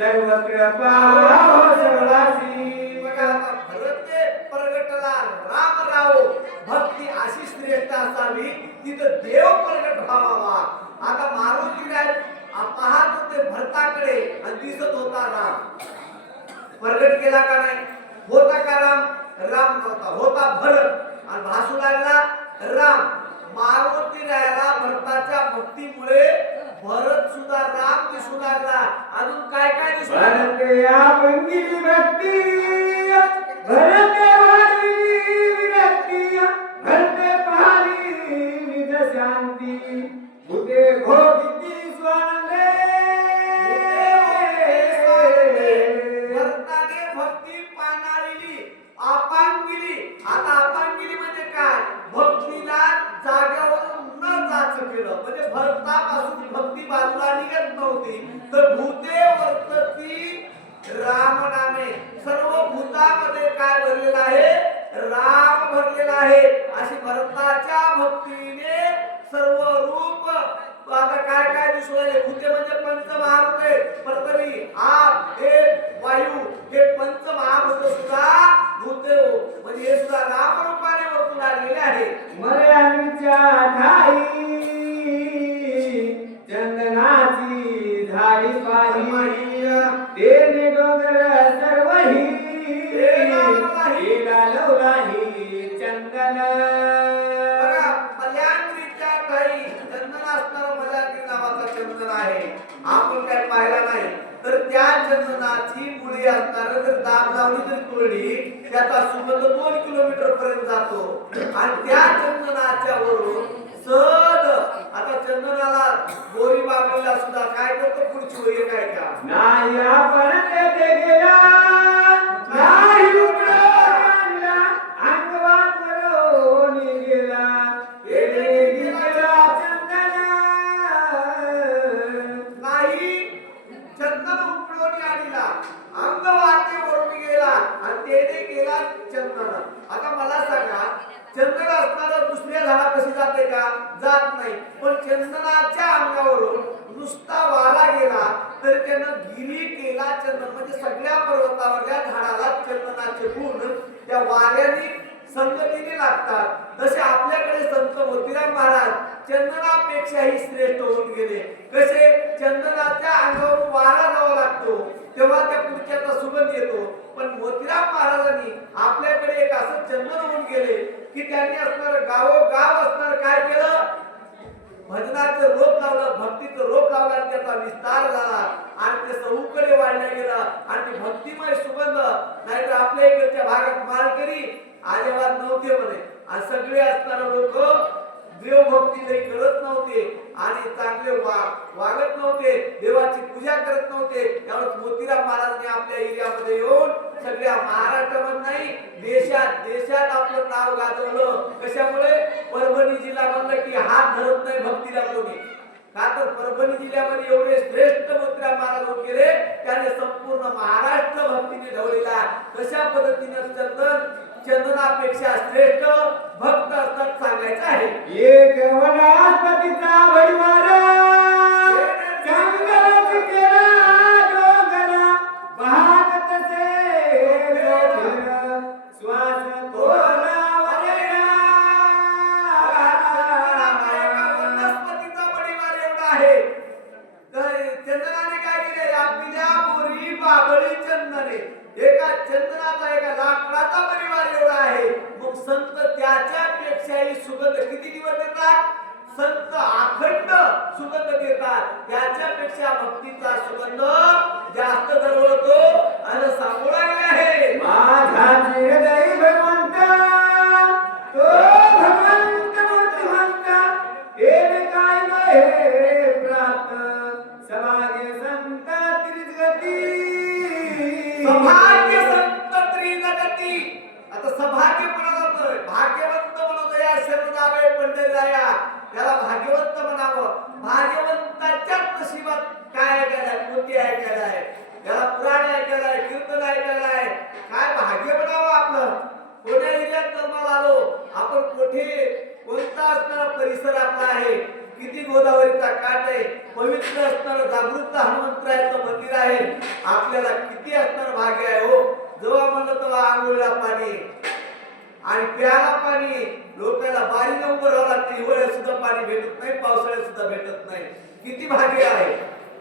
सर्वत्र पाहो सर्वासी. बघा आता भरत ते प्रगटला राम राव भक्ती अशी श्रेष्ठ असावी तिथं देव प्रगट व्हावा. आता मारुती काय पाहत होते भरताकडे आणि दिसत होता राम. प्रगट केला का नाही? होता का राम? राम नव्हता, होता भरत आणि भासू लागला राम. मारुती रायाला भरताच्या भक्तीमुळे भरत सुद्धा राम दिसू लागला. अजून काय काय दिसू लागलं? भरत या पंगिली भक्ती, भरत वाढली विरक्ती, भरत पाहली निज शांती, भूते भोगिती स्वानंदे. भरताने भक्ती पानाळली अपांगिली. आता अपांगिली म्हणजे काय? भक्तीला जाग्यावरून न जाचं केलं. म्हणजे भरतापासून भक्ती बाजूला निघत नव्हती. तर भूते वर्तती राम नामे. सर्व भूतामध्ये काय भरलेलं आहे? राम भरलेला आहे. अशी भरताच्या भक्तीने सर्व रूप आता काय काय दिसू लागले? भूते म्हणजे पंचमहाभूते, पृथ्वी, आप, तेज, वायू, हे पंचमहाभूत सुद्धा भूते म्हणजे हे सुद्धा राम रूपाने वरतू लागलेले आहे. मर्यादीच्या ठाई चंदनाची झाडी पाही, तेने डोंगर सर्वही केला लवलाही चंदन. बघा मल्याद्रीच्या ठाई चंदन असणारा मल्याद्री नावाचा चंदन आहे. आपण काय पाहिला नाही तर त्या चंदनाची मुळी असणार जर दाब लावली तरी तोडली त्याचा सुगंध 2 किलोमीटर पर्यंत जातो. आणि त्या चंदनाच्या वरून सहज आता चंदनाला गोरी बाबीला सुद्धा काय करतो? पुढची वही काय का नाही आपण तेथे गेला, नाही उघडा आणला, अंगवात वरोनी गेला, येणे गेला चंदन. नाही चंदन उपडून आणला, अंग वाटेवरून गेला आणि तेने गेला चंदन. आता मला सांगा चंदन असणारा दुसऱ्या झाडा कशी जाते का? जात नाही. पण चंदनाच्या अंगावरून नुसता वारा गेला तर त्यानं गिरी केला चंदन. म्हणजे सगळ्या पर्वतावरच्या झाडाला चंदनाचे गुण त्या वाऱ्याने संगतीने लागतात. तसे आपल्याकडे संत मोतीराम महाराज चंदनापेक्षाही श्रेष्ठ होऊन गेले. कसे? चंदनाच्या अंगावरून वारा जावा लागतो तेव्हा त्या पुढच्याचा सुगंध येतो. पण मोतीराम महाराजांनी आपल्याकडे एक असं चंदन होऊन गेले की त्यांनी असणार गावोगाव असणार काय केलं? भजनाचं रोप लावलं, भक्तीचं रोप लावलं आणि त्याचा विस्तार झाला आणि ते सगळीकडे वाढल्या गेला. आणि भक्तिमय सुगंध नाहीतर आपल्या इकडच्या भागात माळकरी अजिबात नव्हते म्हणे. आणि सगळे असणारे लोक देवभक्ती लई करत नव्हते आणि चांगले वागत नव्हते, देवाची पूजा करत नव्हते. त्यावेळेस मोतीराम महाराजांनी आपल्या एरियामध्ये येऊन सगळ्या महाराष्ट्रामध्ये नाही देशात आपलं नाव गाजवलं. कशामुळे? परभणी जिल्हा म्हणलं की हात धरत नाही भक्तीला कोणी. का तर परभणी जिल्ह्यामध्ये एवढे श्रेष्ठ मोतीराम महाराज होऊन गेले त्याने संपूर्ण महाराष्ट्र भक्तीने ढवळलेला. कशा पद्धतीने चंदनापेक्षा श्रेष्ठ भक्त असतात सांगायचं आहे. एक वनस्पतीचा परिवार जंगलात केला डोंगरा, पाहत तसे श्वास तोलावर वनस्पतीचा परिवार एवढा आहे. चंदनाने काय केले? आपल्या बोरी बाबळी चंदने एका चंदनाचा एका लाकडाचा परिवार एवढा आहे. मग संत त्याच्यापेक्षाही सुगंध किती दिवस देतात? संत अखंड सुगंध देतात. त्याच्यापेक्षा भक्तीचा सुगंध जास्त दरवळतो आणि सांगू लागले आहे माझा हृदय भगवंत, तो भगवंत मूर्तिमंत, हे काय हे प्रात सभागे संत त्रिजगती. सौभाग्य संत त्रिजगती. आता सौभाग्य म्हणावं नाही, भाग्यवंत म्हणतो या शरण जावे पंढरीला. त्याला भाग्यवंत म्हणावं. भाग्यवंताच्याच नशिबात काय ऐकायला? कोणती ऐकायला आहे? त्याला पुराण ऐकायला आहे, कीर्तन ऐकायला आहे. काय भाग्य म्हणावं आपलं? कोण्या एरियात जन्माला आलो आपण, कोठे कोणता असणारा परिसर आपला आहे, किती गोदावरीचा काठ आहे, पवित्र असणारं जागृत हनुमंतरायाचं मंदिर आहे, नाही. आपल्याला किती असणार भाग्य आहे हो. जेव्हा म्हणलं तेव्हा आंघोळीला पाणी आणि प्यायला पाणी. लोकांना बारीनं उभं राहावं लागतं. हिवाळ्यात सुद्धा पाणी भेटत नाही, पावसाळ्यात सुद्धा भेटत नाही. किती भाग्य आहे.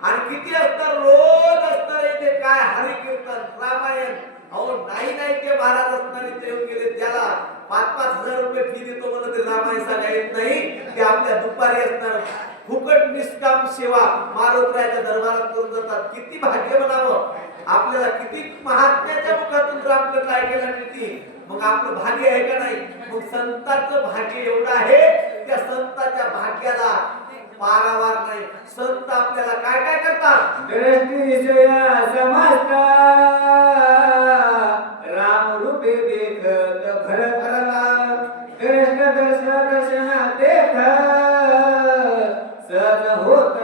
आणि किती असणार, रोज असणार इथे काय हरी कीर्तन रामायण. अहो नाही ते महाराज असणार इथे येऊन गेले. त्याला 5,000 रुपये फी देतो म्हणलं ते रामायण सांगायला येत नाही. ते आपल्या दुपारी असणार फुकट निष्काम सेवा मारुतीच्या दरबारात करून जातात. किती भाग्य म्हणावं. आपल्याला किती महात्म्याच्या मुखातून रामकथा ऐकायला मिळते. मग आपलं भाग्य आहे का नाही. मग संतांचं भाग्य एवढं आहे. त्या संतांच्या भाग्याला पारावार नाही. संत आपल्याला काय काय करतात. दृष्टीशया समजता राम रूपे देखत भरतला दृष्ट दर्शना देख सहज होत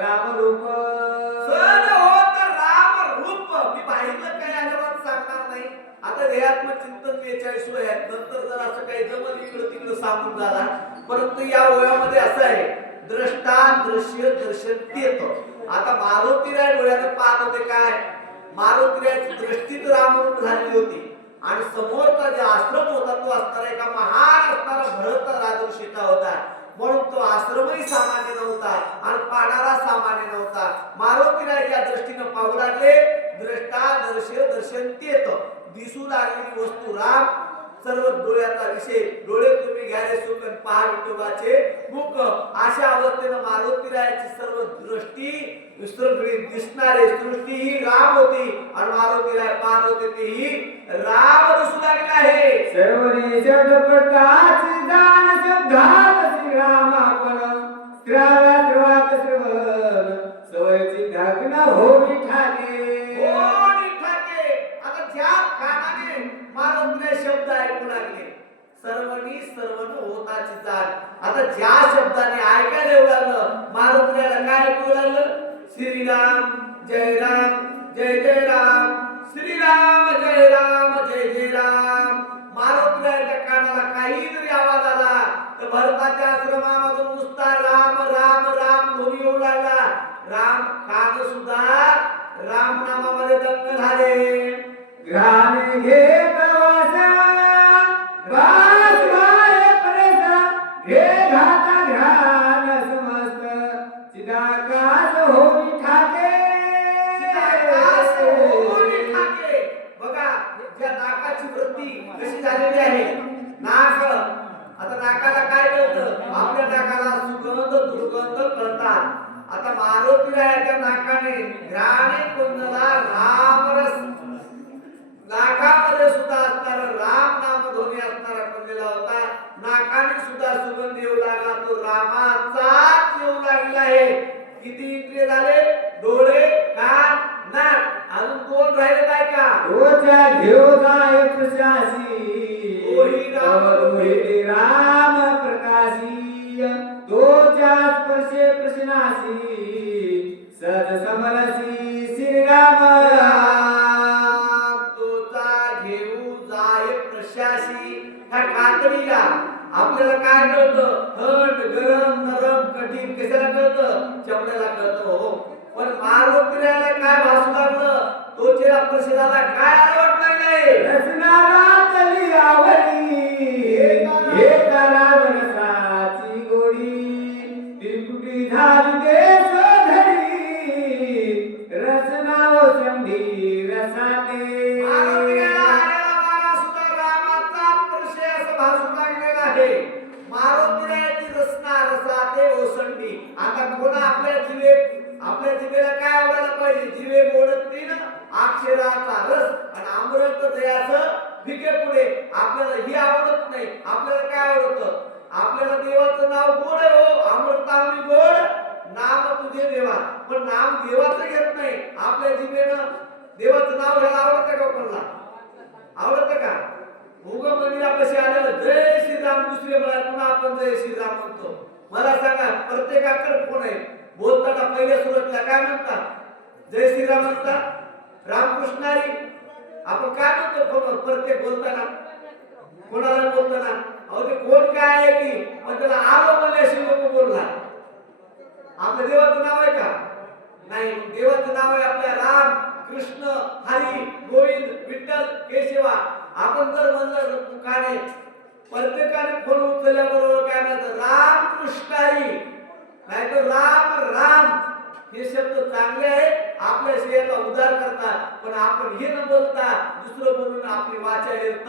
राम रूप. सहज होत राम रूप. मी पाहिलं काही अजिबात सांगणार नाही. आता ध्येयात्म चिंतन 42 वयात नंतर जर असं काही जमल इकडं तिकडं सांगून झाला. परंतु या वयामध्ये असं आहे द्रष्टा दृश्य दर्शन येतो. आता मारुतीराय डोळ्याने पाहत होते काय. मारुतीरायाची दृष्टीत रामरूप झालेली होती. आणि समोरचा जे आश्रम होता तो असणारा एका महान असणारा भरत राजऋषीचा होता. म्हणून तो आश्रमही सामान्य नव्हता आणि पाहणारा सामान्य नव्हता. मारुतीराय या दृष्टीने पाहू लागले. द्रष्टा दर्श्य दर्शन येत. दिसू लागलेली वस्तू राम. सर्व डोळ्याचा विषय. डोळे तुम्ही घ्याले सुकन पहा विठोबाचे मुख. अशा अवस्थेनं मारुतीरायाची सर्व दृष्टी विसरली दिसणारे सृष्टी ही राम होती. आणि मारुतीराय पाहत होते तेही राम दिसू लागले आहे. सर्वने शब्दपटाची जाण शब्दात श्रीराम आपण श्राव्यात वाक श्रवण सवयची धागना होई ठाके. होई ठाके. आता ज्या कानाने मारुतीराय शब्द ऐकू लागले सर्वनी सर्वन होताची जाण. आता ज्या शब्दाने ऐकायला येऊ लागलं मारुतीरायला काय ऐकू लागलं. श्रीराम जय राम जय जय राम. श्रीराम जय राम जय जय राम. मारुतीरायाच्या कानाला काही जरी आवाज आला तर भरताच्या आश्रमामधून नुसता राम राम राम ध्वनी येऊ लागला. राम कान सुद्धा राम नामामध्ये दंग झाले. घ्राण घेत वासा वास वाय प्रसा घे घाता घ्राण समस्त चिदाकाश होई ठाके. चिदाकाश होई ठाके. बघा ज्या नाकाची वृत्ती कशी झालेली आहे. नाक आता नाकाला काय कळतं. आपल्या नाकाला सुगंध दुर्गंध कळतात. आता मारुतीरायाच्या नाकाने घ्राणे कुंडला रामरस नाकामध्ये सुद्धा असणारा राम नाम ध्वनी असणारा पडलेला होता. नाकाने सुद्धा सुगंध येऊ लागला. तो रामाचाच येऊ लागला आहे. किती इंद्रिय झाले. डोळे कान नाक. अजून कोण राहिले काय का. रोजा घेऊ जाय प्रशासी ओही राम प्रकाशी दोच्या स्पर्शे प्रश्नासी सद समरसी श्रीराम. ह्या कातडीला आपल्याला काय कळतं. थंड गरम नरम कठीण कशाला कळतं. चमड्याला कळतं हो. पण मारुतीरायाला काय भासू लागलं. तोचेला प्रसिद्धाला काय आवड नाही. रसनारातली आवडी एका रावणसाची गोडी त्रिपुटी झाली देश धडी रसना व संधी रसाते. मारुतीरायाची रसना रसाते ओसंडी. आता कोणा आपल्या जिभेला काय आवडायला पाहिजे. जिभे मोडत ना अक्षराचा रस आणि अमृत दयाचं फिके पुढे. आपल्याला ही आवडत नाही. आपल्याला काय आवडतं. आपल्याला देवाचं नाव गोड आहे हो. अमृतावनी गोड नाम तुझे देवा. पण नाम देवाचं घेत नाही. आपल्या जिभेनं देवाचं नाव घ्यायला आवडतं का. कोणाला आवडतं का. उग मंदिरापाशी आलं जय श्रीराम दुसरे मला पुन्हा आपण जय श्रीराम म्हणतो. मला सांगा प्रत्येकाकडे कोण आहे. बोलताना पहिल्या सुरुवातीला काय म्हणतात. जय श्रीराम म्हणतात. रामकृष्णारी आपण काय म्हणतो फोनवर प्रत्येक बोलताना. कोणाला बोलताना अहो ते कोण काय आहे की पण त्याला आलो म्हणल्याशी लोक बोलणार. आपल्या देवाचं नाव आहे का. नाही. देवाचं नाव आहे आपल्या राम, कृष्ण, हरी, गोविंद, विठ्ठल, केशवा. आपण जर म्हणलं मुखाने प्रत्येकाने फोन उचलल्याबरोबर काय म्हणतात, राम कृष्ण हरी, नाहीतर राम राम. हे शब्द चांगले आहे, आपल्या शरीराचा उद्धार करतात. पण आपण हे न बोलता दुसरं बोलून आपली वाचा व्यर्थ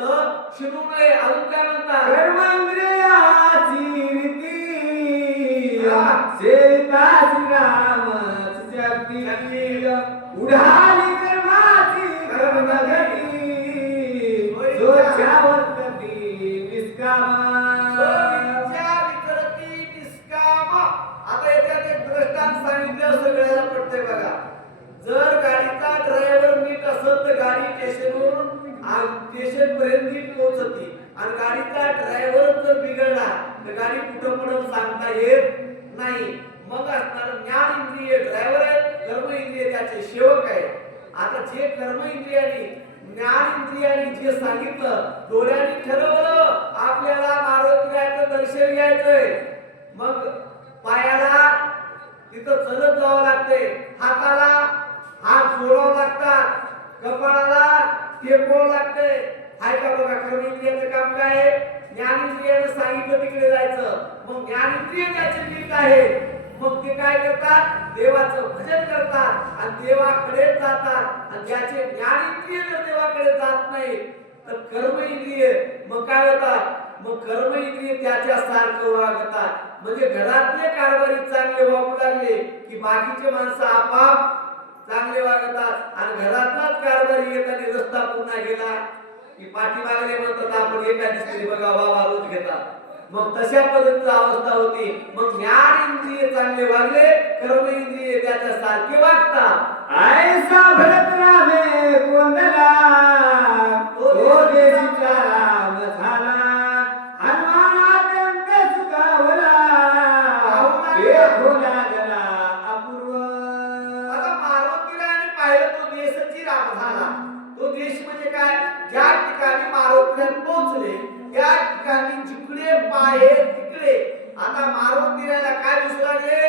शिरू नये. अजून काय म्हणतात, कर्मेंद्रियाची रीती सेविता श्रीरामच जगती उडाली कर्माची कर्मगती सोच्यावर्तती निष्कामा. आता याच्यात एक दृष्टांत सांगितलं, सगळ्याला पडतंय बघा. जर गाडीचा ड्रायव्हर नीट असेल तर गाडी स्टेशनवरून स्टेशन पर्यंत नीट पोहोचते, आणि गाडीचा ड्रायव्हर जर बिघडला तर गाडी कुठं पडेल सांगता येत नाही. मग असणार ज्ञान इंद्रिय ड्रायव्हर आहे, कर्म इंद्रिय त्याचे सेवक आहे. आता जे कर्म इंद्रियाने ज्ञान इंद्रियाने जे सांगितलं, डोळ्यांनी ठरवलं आपल्याला मारुतीचं दर्शन घ्यायचंय, मग पायाला तिथं चलत जावं लागते, हाताला हात जोडावं लागतात, कपाळाला टेपवावं लागते. हाय का बघा, कर्मेंद्रियाचं काम काय आहे, ज्ञानेंद्रियानं सांगितलं तिकडे जायचं. मग ज्ञानेंद्रिय त्याचे नीट आहे, मग ते काय करतात, देवाचं भजन करतात आणि देवाकडे जातात. आणि ज्याचे ज्ञानेंद्रिय जर देवाकडे जात नाही तर कर्म इंद्रिय मग काय होतात, मग कर्म इंद्रिय त्याच्या सारखं वागतात. म्हणजे घरातले कारभारी चांगले वागू लागले की बाकीचे माणसं आपाप चांगले वागतात, आणि घरातलाच कारभारी एखादी रस्ता पुन्हा गेला की पाठीमागले म्हणतात आपण एका दिसतरी बघा बाबा रोज घेतात. मग तशा पद्धतीची अवस्था होती. मग ज्ञान इंद्रिय चांगले वागले, कर्म इंद्रिय त्याच्या सारखे वागतात. ऐसा भरत रामे कोंडला तो देशीचा राम झाला हनुमानात्यंत सुखावला देखो लागला अपूर्व. आता मारुतीरायाने पाहिलं तो देशाची राम झाला. तो देश म्हणजे काय, ज्या ठिकाणी मारुतीराय पोहोचले त्या ठिकाणी जिकडे पाय तिकडे. आता मारुतीरायाला काय दिसू लागले,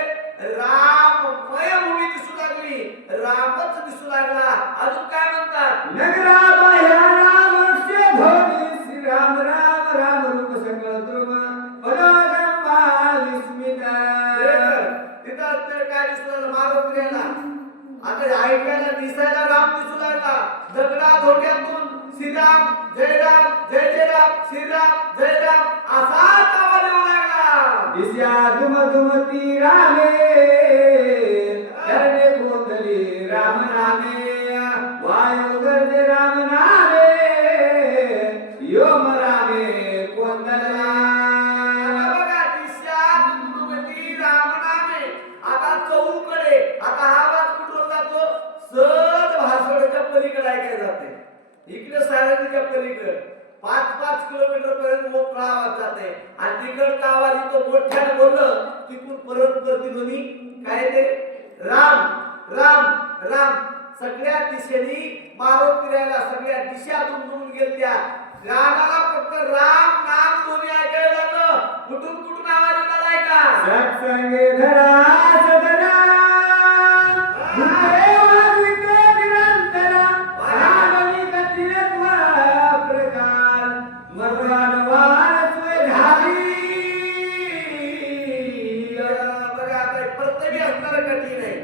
राममय भूमी दिसू लागली, रामच दिसू लागला. अजून काय म्हणतात, नगरा बाह्य रामस्य ध्वनी श्री राम राम राम रूप सकल द्रुम परागंबा विस्मिता. तिथं तर काय दिसू लागलं मारुतीरायाला, आता ऐकायला दिसायला राम दिसू लागला. दगडा धोट्यातून श्रीराम जय राम जय जय राम श्रीराम जय राम असाच आवाज येऊ लागला. दिस्या दुम दुमती रामे करणे कोंदली राम नामे वायु गर्जे राम नामे योम रामे कोंदला. बघा दिशा दुमदुमती राम नामे. आता चौकडे, आता हा आवाज कुठून जातो, सहज भासवड्याच्या पलीकडे ऐकायला जाते. इकडे सारंगीच्या पलीकडे 5-5 किलोमीटर पर्यंत मोठा आवाज जाते, आणि तिकडचा आवाज इथं मोठ्याने बोललं तिकडून परत प्रतिध्वनी काय ते राम राम राम. सगळ्या दिशेनी मारुतीरायाला सगळ्या दिशा दुमदुमून गेल्या. रामाला फक्त राम नाम ध्वनी ऐकायला लागलं. कुठून कुठून आवाज येत आलाय का, सत्संगे धरा सदरा भूते वागविते निरंतर रामनी कथिने द्वारा प्रकार मर्वानवार तुझे झाली. बघा आता प्रत्येक असणारं कठीण आहे,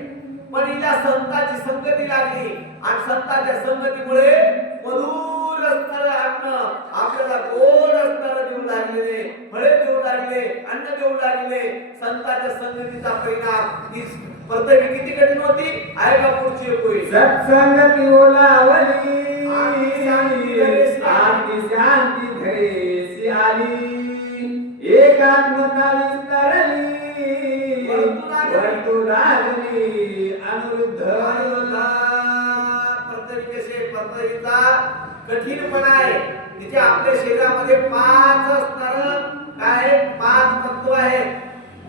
पण हिला संतांची संगती लागली, आणि संतांच्या संगतीमुळे मधुर असणारं अन्न आपल्याला गोड असणारं देऊ लागलेले, फळे देऊ लागले, अन्न देऊ लागले. संतांच्या संगतीचा परिणाम. ही पृथ्वी किती कठीण होती, आहे का पुढची होई. सत्संगती ओलावली शांती शांती धैर्यसी आली एकात्मता विस्तरली वर्तू लागली अनुरुद्ध. पृथ्वीचा कठीणपणा आहे. तिथे आपल्या शरीरामध्ये 5 असणार काय 5 तत्व आहेत.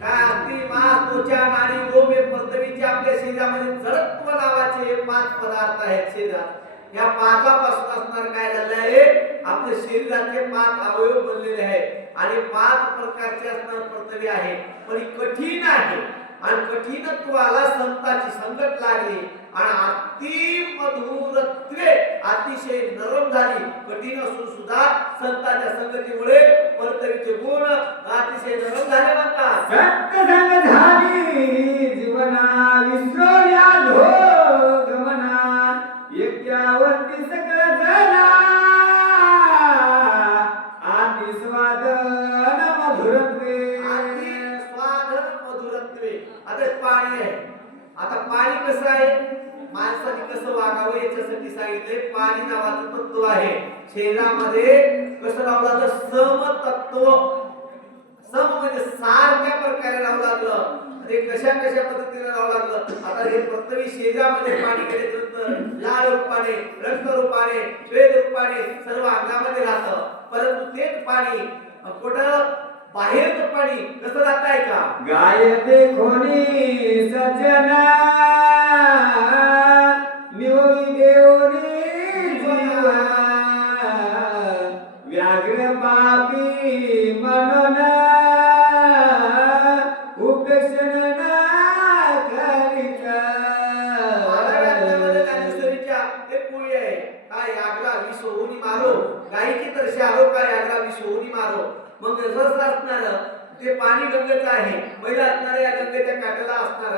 काय अगदी मांस त्वचा नाडी रोम हे पृथ्वीचे आपल्या शरीरामध्ये जडत्व नावाचे 5 पदार्थ आहेत शरीरात. या 5पासून असणार काय झाले आहे, आपल्या शरीराचे 5 अवयव बनलेले आहेत, आणि 5 प्रकारचे असणार पृथ्वी आहे. पण ही कठीण आहे. आणि कठीणत्वाला संताची संगत लागली आणि अति मधुरत्वे अतिशय नरम झाली. कठीण असून सुद्धा संतांच्या संगतीमुळे परतवीचे गुण अतिशय नरम झाले म्हणतात. सत्संग झाली जीवना विसरल्या गमना एकट्यावरती सकळ जला आती स्वादन मधुरत्वे. आधी स्वादन मधुरत्वे. आता पाणी आहे. आता पाणी कसं आहे, माणसाने कसं वागावं याच्यासाठी सांगितले. पाणी नावाचं तत्व आहे शरीरामध्ये. कसं राहू लागलं, समतत्व. सम म्हणजे सारख्या प्रकारे राहू लागलं. ते कशा कशा पद्धतीने राहू लागलं. आता हे पृथ्वी शरीरामध्ये पाणी गेल्यानंतर लाल रूपाने, रक्त रूपाने, श्वेत रूपाने सर्व अंगामध्ये राहतं. परंतु तेच पाणी कुठं बाहेरचं पाणी कसं राहत आहे का. गायते कोणी सज्जना निवई देवनी जीवा व्याघ्र पापी मनन उपेक्षण करिता. ते पोळी आहे. काय यागला विष होऊनी मारो, गायीची तरशी आरो काय यागला विष होऊनी मारो. मग रस असणार ते पाणी गंगेचं आहे. पहिला असणार या गंगेच्या काठाला असणार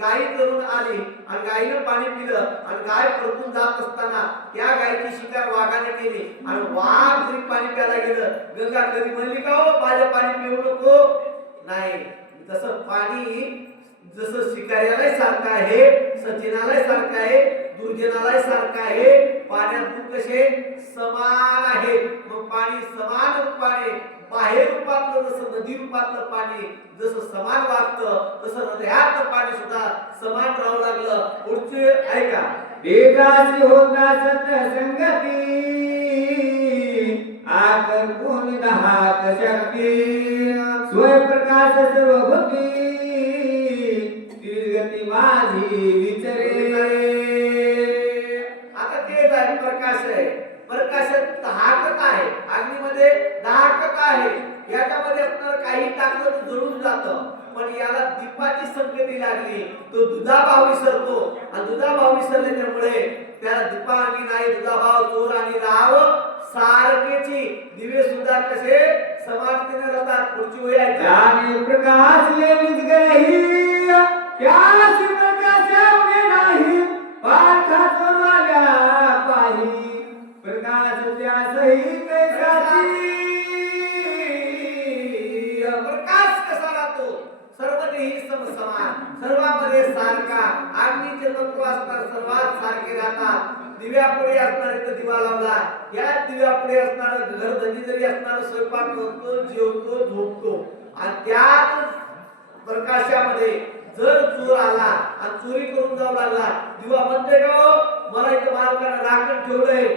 गायी धरून आली आणि गायीनं पाणी पिलं आणि गाय परतून जात असताना त्या गायीची शिकार वाघाने केली आणि वाघ जरी पाणी प्यायला गेलं, गंगा कधी म्हणली का हो माझं पाणी पिऊ नको. नाही, तसं पाणी जसं शिकाऱ्याला सारखं आहे, सचिनाला सारखं आहे, दुर्जनाला सारखं आहे. पाण्यात गुण कसे समान आहे. मग पाणी समान रूपाने बाहेर रूपातलं जसं नदी रूपातलं पाणी जसं समान वागतं तसं हृदयातलं पाणी सुद्धा समान राहू लागलं. पुढचे ऐका. वेदाची होता सत्संगती आकर कोण दहात शक्ती स्वयंप्रकाश सर्वभूती तिर्गती माझी विचरे. आता ते आहे प्रकाश आहे. प्रकाशात दहाकत आहे. अग्नीमध्ये दहाकत आहे. याच्यामध्ये असणार काही टाकलं तर जळून जातं. पण याला दीपाची संगती लागली तो दुधाभाव विसरतो आणि दुधाभाव विसरल्यामुळे त्याला दीपांगी नाही दुधाभाव चोर आणि राव सारखेची दिवे सुद्धा कसे समानतेने राहतात. पुढची वेळ आहे. ज्ञानी प्रकाश येणीच गही त्यास प्रकाशावणे नाही पारखा चोरवाल्या पाही प्रकाश त्या सहित साची. प्रकाश कसा राहतो सर्वदेही समसमान सर्वांमध्ये सारखा. अग्नीचे तत्व असणार सर्वात सारखे राहतात. दिव्यापुढे असणार इथं दिवा लावला, या दिव्यापुढे असणार घरधनी जरी असणार स्वयंपाक करतो, जेवतो, झोपतो आणि त्याच प्रकाशामध्ये जर चोर आला आणि चोरी करून जाऊ लागला, दिवा म्हणते का हो मला इथं मालकानं राखण ठेवलंय,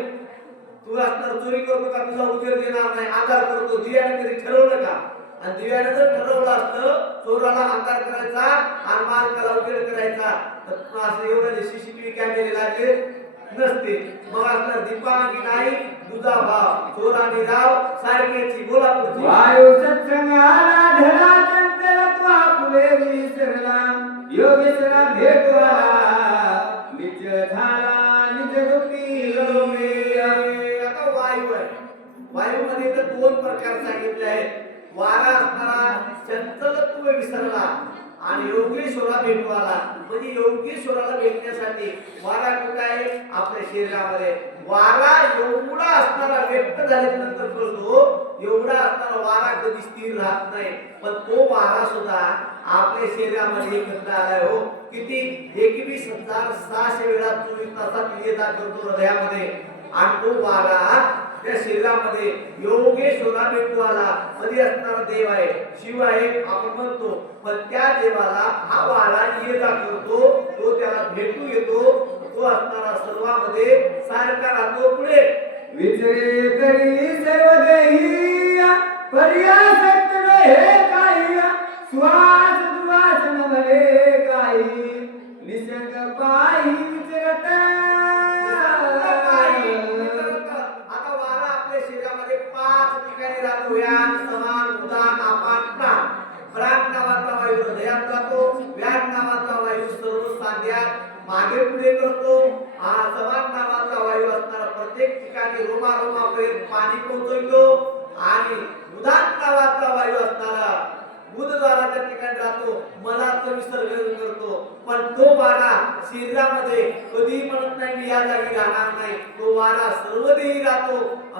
तू असणार चोरी करतो का तुझा उजेड देणार नाही, आधार करतो. दिव्याने कधी ठरवलं का. आणि दिव्याने जर ठरवलं असतं चोराला अंधार करायचा आणि मालकाला उजेड करायचा तर असं एवढे सीसीटीव्ही कॅमेरे लागले नसते. मग असणार दीपांगी नाही दुधाभाव चोर आणि राव सारखेची. बोला पुढची. वायू सत्संगाला धरा चंचलत्वा फुले विसरला योगेश्वरा भेटवाला निज झाला निज रूपी. आता वायू आहे. वायूमध्ये तर दोन प्रकार सांगितले आहेत. वारा असणारा चंचलत्व विसरला आणि योगेश्वरा भेटवाला. म्हणजे योगेश्वराला भेटण्यासाठी वारा कुठे आहे आपल्या शरीरामध्ये. वारा एवढा असणारा व्यक्त झाल्यानंतर कळतो एवढा असणारा वारा कधी स्थिर राहत नाही. पण तो वारा सुद्धा आपल्या शरीरामध्ये एकत्र आलाय. हो किती 21,600 वेळा 24 तासात ये जा करतो हृदयामध्ये. आणि तो वारा त्या शरीरामध्ये योगेश्वरा भेटवाला मध्ये असणारा देव आहे, शिव आहे आपण म्हणतो. पण त्या देवाला हा वारा ये जा करतो, तो त्याला भेटू येतो. तो असणारा सर्वांमध्ये सारखा राहतो. पुढे विचरे तरी सर्व देही पर्यासक्त हे काही श्वास दुवास नवले काही निसंग पायी विचरत. आता वारा आपल्या शरीरामध्ये 5 ठिकाणी राहतो. यान, समान, उदान, अपान, प्राण. प्राण नावाचा वायू हृदयात राहतो. पुढे करतो. हा समान नावाचा वायू असणारा प्रत्येक ठिकाणी रोमारोमापर्यंत पाणी पोहोचवतो आणि उदात नावाचा वायू असणारा बुधद्वाराच्या ठिकाणी राहतो, मलाचा विसर्जन करतो. पण तो वारा शरीरामध्ये कधी म्हणत नाही मी या जागी राहणार नाही. तो वारा सर्वदेही राहतो.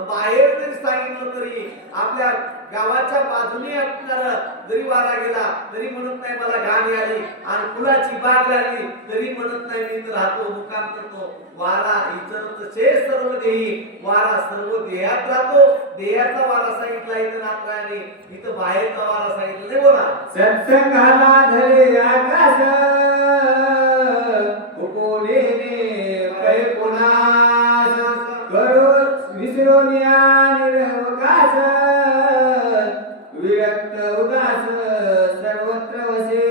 बाहेर जरी सांगितलं तरी आपल्या गावाच्या बाजूने असणारा जरी वारा गेला तरी म्हणत नाही मला घाण आली, आणि फुलाची बाग लागली तरी म्हणत नाही मी इथं राहतो मुक्काम करतो. वारा इतरचे सर्व देही, वारा सर्व देहात राहतो. देहाचा वारा सांगितला इथं नात्राने, इथं बाहेरचा वारा सांगितलं नाही. बोला सत्संगाला धरे आकाश उपोलेने पै पुनास करो विसरून या निरवकाश विरक्त उदास सर्वत्र वसे.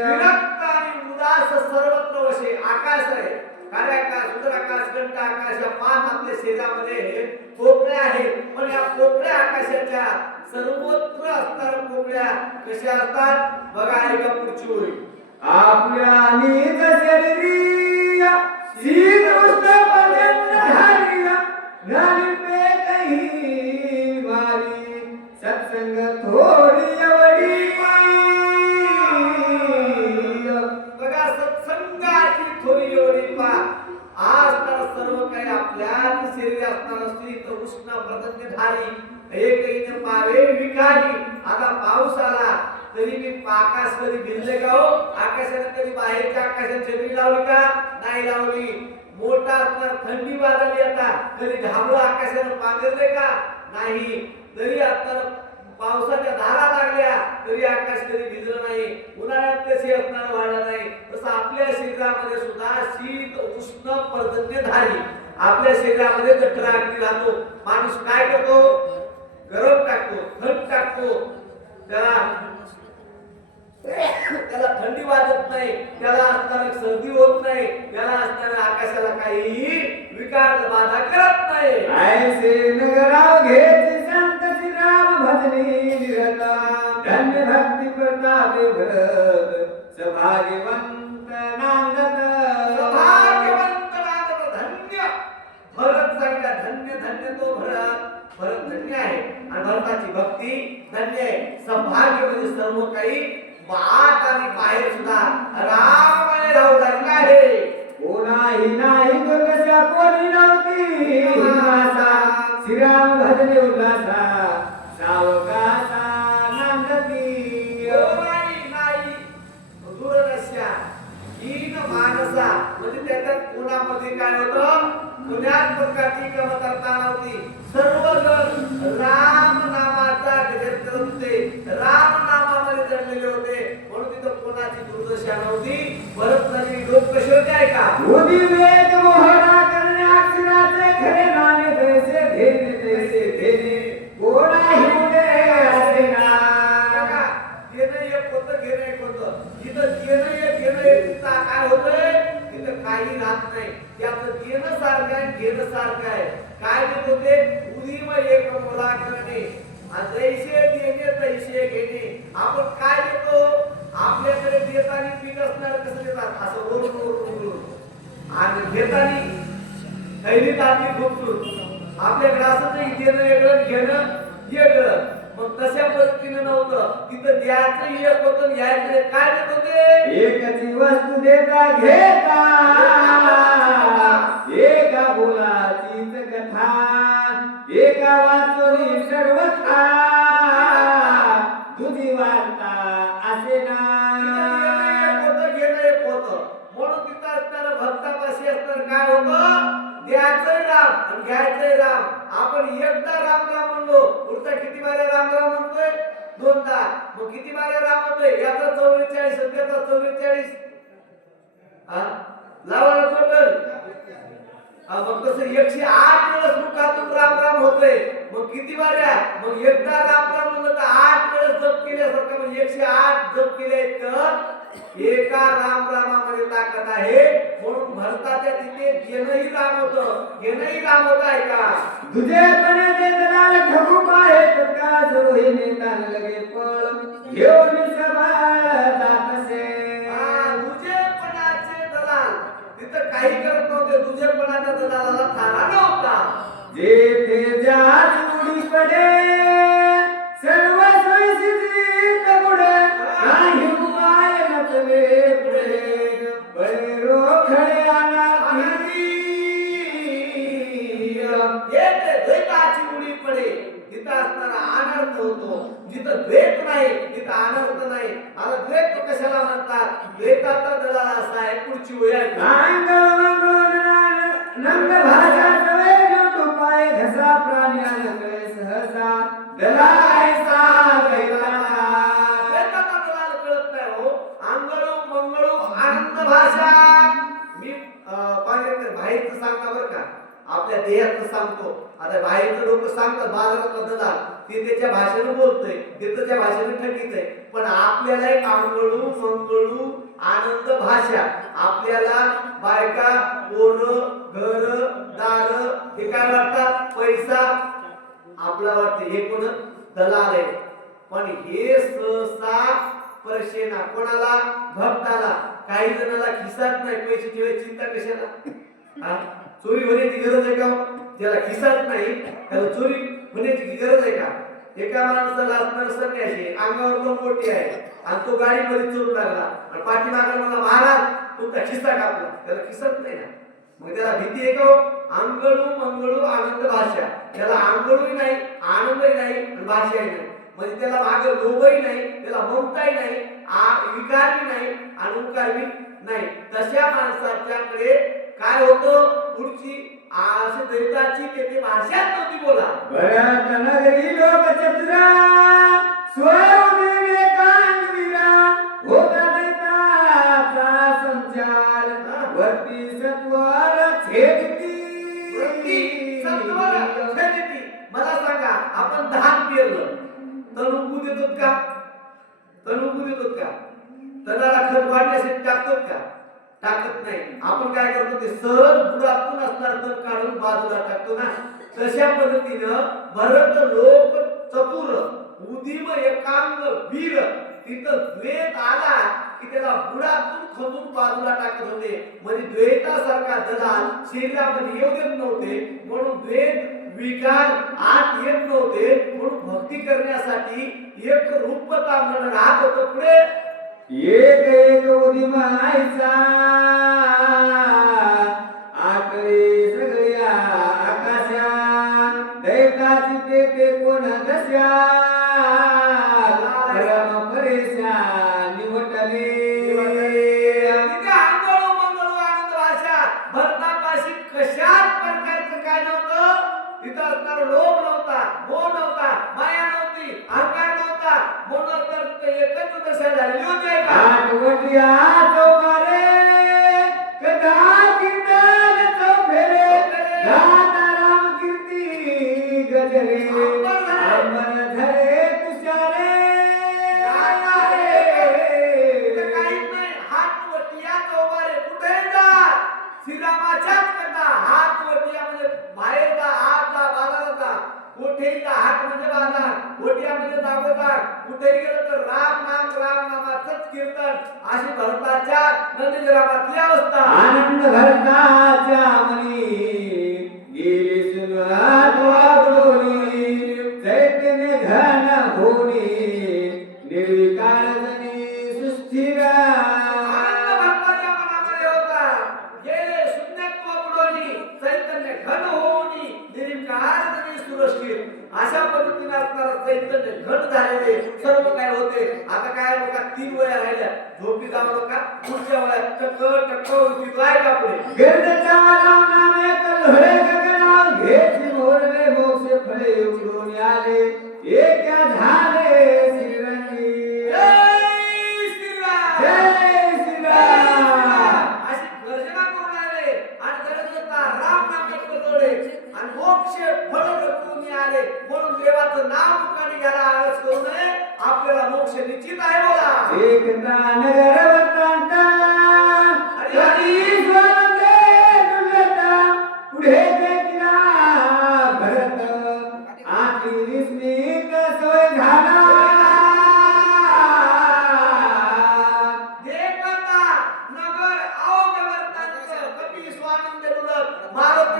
विरक्त आणि उदास सर्वत्र वसे. आकाश आहे, कार्य आकाश, उदर आकाश, घंट आकाश, या पाच आपल्या शरीरामध्ये पोकळ्या आहेत. पण या पोकळ्या आकाशाच्या सर्वत्र असणाऱ्या पोकळ्या कशा असतात बघा. ऐका पुढची ओळी. आपल्या नीत शरीरिया शीत उष्ण पर्यंत धारिया नालिपे काही वारी सत्संग थोडी एवढी. बघा सत्संगाची थोडी एवढी पा. आज तर सर्व काही आपल्याच शरीर असणार शीत उष्ण पर्यंत धारी एकही पावे विकारी. आता पाऊस आला तरी मी आकाश कधी भिजले का हो? आकाशाने कधी बाहेरच्या आकाशात छत्री लावली का? नाही लावली. मोठा असणार थंडी वाजली आता कधी ढाबळ आकाशाने पांघरले का? नाही. तरी आता पावसाच्या धारा लागल्या तरी आकाश कधी भिजलं नाही. उन्हाळ्यात कशी असणार वाढलं नाही. तसं आपल्या शरीरामध्ये सुद्धा शीत उष्ण पर्जन्यधारी आपल्या शरीरामध्ये जठरा अग्नी राहतो. माणूस काय करतो? गरम टाकतो, थंड टाकतो. त्याला थंडी वाजत नाही, त्याला असताना सर्दी होत नाही, त्याला असताना आकाशाला काही विकार बाधा करत नाही. ऐसे नगराव घेत संत श्रीराम भजनी निरता धन्य भक्ती प्रतापे भरत सभाग्यवंत नामदत. सभाग्यवंत नामदत. धन्य भरत सांगितलं. धन्य धन्य तो भरत. भरत धन्य आहे आणि भरताची भक्ती धन्य आहे. सौभाग्य म्हणजे सर्व काही आत आणि बाहेर सुद्धा राममय राहू लागला आहे. कोणाही नाही दुर्गशा कोणी नव्हती श्रीराम भजने उल्हासा सावकासा नांदती. कोणाही नाही दुर्गशा हीन मानसा म्हणजे त्याच्यात कोणामध्ये काय होतं? पुण्यात प्रकारची कमतरता नव्हती. सर्वजण राम नामाचा गजर करत होते, राम नामामध्ये जडलेले होते. म्हणून तिथं कोणाची दुर्दशा नव्हती. भरत नदी लोक कसे होते ऐका. उदी वेद मोहना करणे अक्षराचे खरे नाणे तैसे धेने तैसे धेने कोणाही उदे असे ना. बघा, देणं एक होतं, घेणं एक होतं. जिथं देणं एक घेणं एक तिथं काय होतंय? तिथं काही राहत नाही. त्याचं देणं सारखं आहे, घेणं सारखं आहे. काय देत होते? उदीम एक मोला करणे आणि जैसे देणे तैसे घेणे. आपण काय देतो? आपल्याकडे देताना पीक असणार कसं देतात? असं ओरडून ओरडून आणि घेताना थैलीत आपली खूप आपल्याकडे असं नाही. देणं वेगळं, घेणं वेगळं. मग तशा पद्धतीने नव्हतं. तिथं द्यायचं एक होतं, घ्यायचं एक. काय देत होते? एकची वस्तू देता घेता एका बोलाचीच कथा एका वाचोनी सर्वथा तुझी वार्ता असे ना. एक होतं, घेणं एक होतं. म्हणून तिथं असणारं भक्तापाशी असणार काय होतं? द्यायचंय राम आणि घ्यायचंय राम. आपण एकदा राम राम म्हणलो, पुढचा किती बाऱ्या राम राम म्हणतोय? दोनदा. मग किती बाऱ्या राम होतोय? याचा 44, सध्याचा 44. लावायला टोटल मग तसं 108 वेळेस मुखातून राम राम होतोय. मग किती बाऱ्या? मग एकदा राम राम म्हणलं तर 8 वेळेस जप केल्यासारखं म्हणजे 108 जप केले तर एका राम रामामध्ये ताकद आहे. म्हणून भरताच्या तिथे घेणंही राम होतं, घेणंही राम होत आहे का? तुझे पणे ते दलाल ठगू पाहे तत्का सोही नेतान लगे पळ घेऊन सभा जातसे. तुझे पणाचे दलाल तिथं काही दलाला थारा नव्हता. जेथे ज्याच उडी पडे सर्व सोयीची तबुडे नाही उपाय नचले पुढे बळे रोखडे अनाथी येथे द्वैताची उडी पडे तिथं असणारा अनर्थ होतो. जिथं द्वैत नाही तिथं अनर्थ नाही. आता द्वैत कशाला म्हणतात? द्वैताचा दलाल असा आहे पुढची वेळ नंद भाषा सवे जो पाय घसा प्राणी नकळे सहसा दलायसा द्वैताचा दलाल कळत नाही हो. अंगळू मंगळू आनंद भाषा. मी पाहिजे बाहेरचं सांगता बरं का, आपल्या देहाचं सांगतो. आता बाहेरचं लोक सांगतात बाजारातला दलाल ते त्याच्या भाषेनं बोलतोय, ते त्याच्या भाषेनं ठकीत आहे. पण आपल्याला एक अंगळू मंगळू आनंद भाषा. आपल्याला बायका पोरं घर दार हे काय वाटतात? पैसा आपला वाटते हे कोण? दलाल आहे. पण हे सहसा परशेना कोणाला? भक्ताला. काही जणाला खिसात नाही पैसे ठेवायची चिंता कशाला? चोरी होण्याची गरज आहे का? ज्याला खिसात नाही त्याला चोरी होण्याची गरज आहे का? एका माणसाला असणार संन्याशी अंगावर मोठी आहे आणि तो गाडीमध्ये चोरू लागला आणि पाठीमागे मला महाराज तुमचा खिस्सा कापला, त्याला खिसत नाही ना. मग त्याला भीती आहे का? अंगळू मंगळू आनंद भाषा. त्याला अंगळूही नाही आनंदही नाही आणि भाषाही नाही. म्हणजे त्याला मागे लोभही नाही, त्याला ममताही नाही, विकारही नाही आणि उकारही नाही. तशा माणसाच्याकडे काय होतं? पुढची अशी दैताची तेथे भाषाच नव्हती बोला. भरत नगरी लोक चतुरा स्वयं कांडवीरा होता दैताचा संचार वरती सत्वर छेदती वरती सत्वर छेदती. मला सांगा, आपण धान पेरलं तण उगू देतो का? तण उगू देतो का? तणाला खत वाढण्यासाठी टाकतो का? टाकत नाही. आपण काय करतो? ते सहज बुडातून असणार तण काढून बाजूला टाकतो ना. तशा पद्धतीनं भरत लोक चतुर उदीम एकांग वीर तिथं द्वैत आला की त्याला बुडातून खणून बाजूला टाकत होते. म्हणजे द्वैतासारखा दलाल शरीरामध्ये येऊ देत नव्हते. म्हणून द्वैत विकार आत येत नव्हते. म्हणून भक्ती करण्यासाठी एक रूपता मन राहत होतं. पुढे एक एक उदिमायचा आकळे सगळ्या आकाशा दैताची तेथे कोण दशा परम परेशा निवटले. तिथे अंगळू मंगळू आनंद भाषा. भरतापाशी कशाच प्रकारचं काय नव्हतं. तिथं असणारा लोभ नव्हता, मोह नव्हता, माया नव्हती, अहंकार नव्हता. म्हणून तर तिथे एकच दशा झालेली होती. आठवटिया चौबारे कदाचित चौफेरे गाता राम कीर्ती गजरे अमर धरे तुषारे. काहीच नाही. हात वटिया चौबारे कुठे जा श्रीरामाच्याच करता. हात वटिया म्हणजे बाहेर जा, आत जा, बाजारात जा. कुठेही जा, हात म्हणजे बाजार, वटिया म्हणजे दागोदार. कुठेही गेलं तर राम नामाचंच कीर्तन. अशी भरताच्या नंदीग्रामातली अवस्था. आनंद भरताच्या मनी गेली सुरुवात वागोनी चैतन्य घन होनी निर्विकार जनी सुस्थिरा. आनंद भरताच्या मनामध्ये होता. गेले शून्यत्व बुडवणी चैतन्य घन होऊनी निर्विकार जनी सुरस्थिर. अशा पद्धतीने असणारा चैतन्य घट झालेले सर्व काय होते. आता काय बघा 3 वया राहिल्या. झोपी जाऊ नका. पुढच्या वयात टक उठती काय का पुढे गिरदच्या राम नामे कल्हळे गगनाव घेची मोरले मोक्ष फळे उडून आले एका झाले श्रीरंगी. जय श्रीराम. जय श्रीराम. अशी गर्जना करून आले आणि गरजता राम नामात कल्हळे आणि मोक्ष फळ रचून आले. म्हणून देवाचं नाव ठिकाणी घ्यायला आळस करू नये. आपल्याला मोक्ष निश्चित आहे. बोला एकता नगर वतांता कधी स्वरते दुर्लता पुढे देखिला भरत आती विस्मित सोय झाला. देखता नगर अवघवर्तांचं कपी स्वानंद डुलत मारुती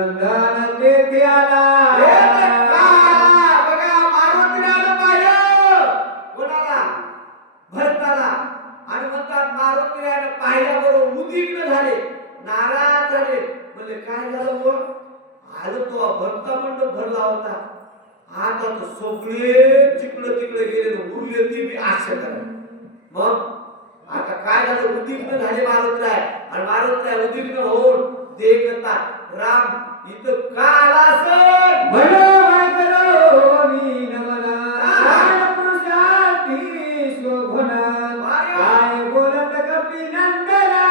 रघुनंदन तेथे आला. बघा मारुतीला पाहिलं कोणाला भरताला आणि म्हणतात मारुतीला पाहिल्याबरोबर उद्विग्न झाले, नाराज झाले. म्हणजे काय झालं हो, आलं तो भरता मंडप भरला होता, आता तो सगळे तिकडे तिकडे गेले, उरले ती बी आशा करा. मग आता काय झालं, उद्विग्न झाले मारुतीराय आणि मारुतीराय उद्विग्न होऊन देखतात राम इथं का आला असेल. म्हणो वाकलो मी नमना पुरुषार्थी शोभना काय बोलत कपी नंदना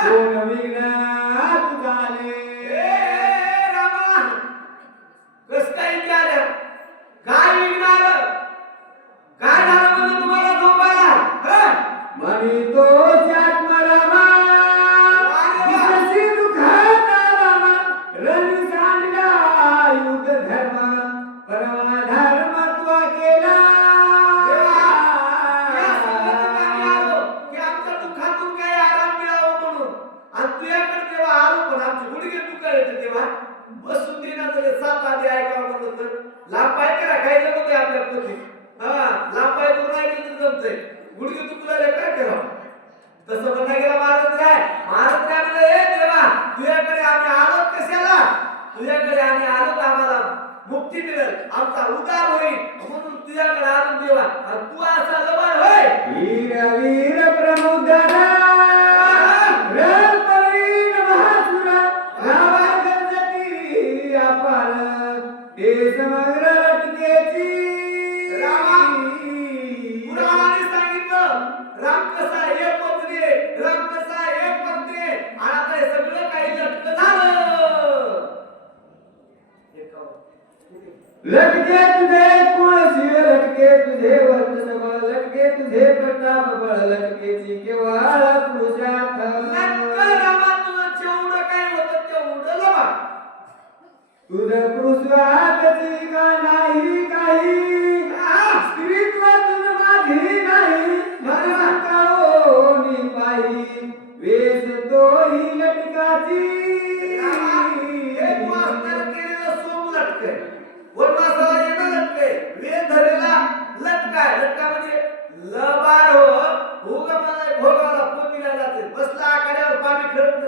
कोण विघ्न तुझाले. रामा कस काय विचार, काय विघ्न आलं, काय झालं म्हणजे तुम्हाला झोपायला. म्हणी तो आत्मारामा विश्वसी दुःखाचा रामा रवी सांडला युग धर्म परमाधर्म तुआ केला. या संगतीत आम्ही आलो की आमच्या दुःखातून काही आराम मिळावा म्हणून, आणि तुझ्याकडे तेव्हा आलो पण आमचे गुडघे दुखायचे तेव्हा बसून देणार तरी सात आधी ऐकावं म्हणलं तर लांब पाय करा, काही जमत आहे आपल्या पती. लांब पाय करून ऐकलं तर जमतंय, गुडघे दुखल्याला काय करावं. तसं म्हणता गेला महाराज म्हणजे हे देवा तुझ्याकडे आम्ही आलो कशाला, तुझ्याकडे आम्ही आलो तर आम्हाला मुक्ती मिळेल, आमचा उद्धार होईल म्हणून तुझ्याकडे आलो देवा. आणि तू असा लबाड होय. वीर वीर प्रमुदना रपरीन महासुरा रावा गंजती अपार ते समग्र लटकेची. पुराणाने सांगितलं राम कसा एक पत्रे, राम कसा एक पत्रे, आणि आता हे सगळं काही लटकं झालं. लटके तुझे कुळ शिव लटके तुझे वर्त सबळ लटके तुझे प्रताप बळ लटकेची केवळ पुरुषार्थ. लटकं रामा तुझं जेवढं काय होतं तेवढं लबा. तुझं पुरुषार्थची का नाही काही स्त्रीत्व तुझ माझी नाही मला काळोनी पाही वेश तोही लटकाची. एक वासनाला केलेलं सोम लटकय, वनवासाला येणं लटकय, वेद धरेला लटकाय. लटका म्हणजे लबाड हो, उगमाला भोगाला पोटीला जाते, बसला आखाड्यावर पाणी खेळत.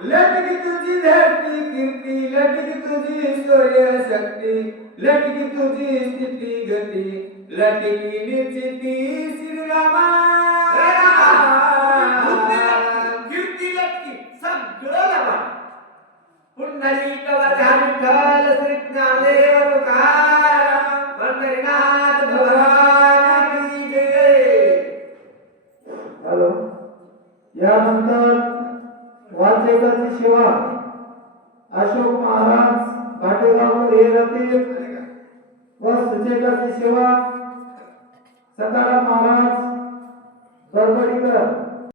लटकी तुझी धरती कीर्ती लटकी तुझी ऐश्वर्य शक्ती लटकी तुझी स्थिती गती लटकी निश्चिती श्रीरामा. कीर्ती लटकी सगळं लबाड. पुंडलिक वरदान विठ्ठल श्री ज्ञानदेव तुकाराम पंढरीनाथ भगवान की जय. हॅलो. यानंतर वाचकाची सेवा अशोक महाराज घाटेगावकर हे राहतील व सुचेकाची सेवा सकाराम महाराज दरबडीकर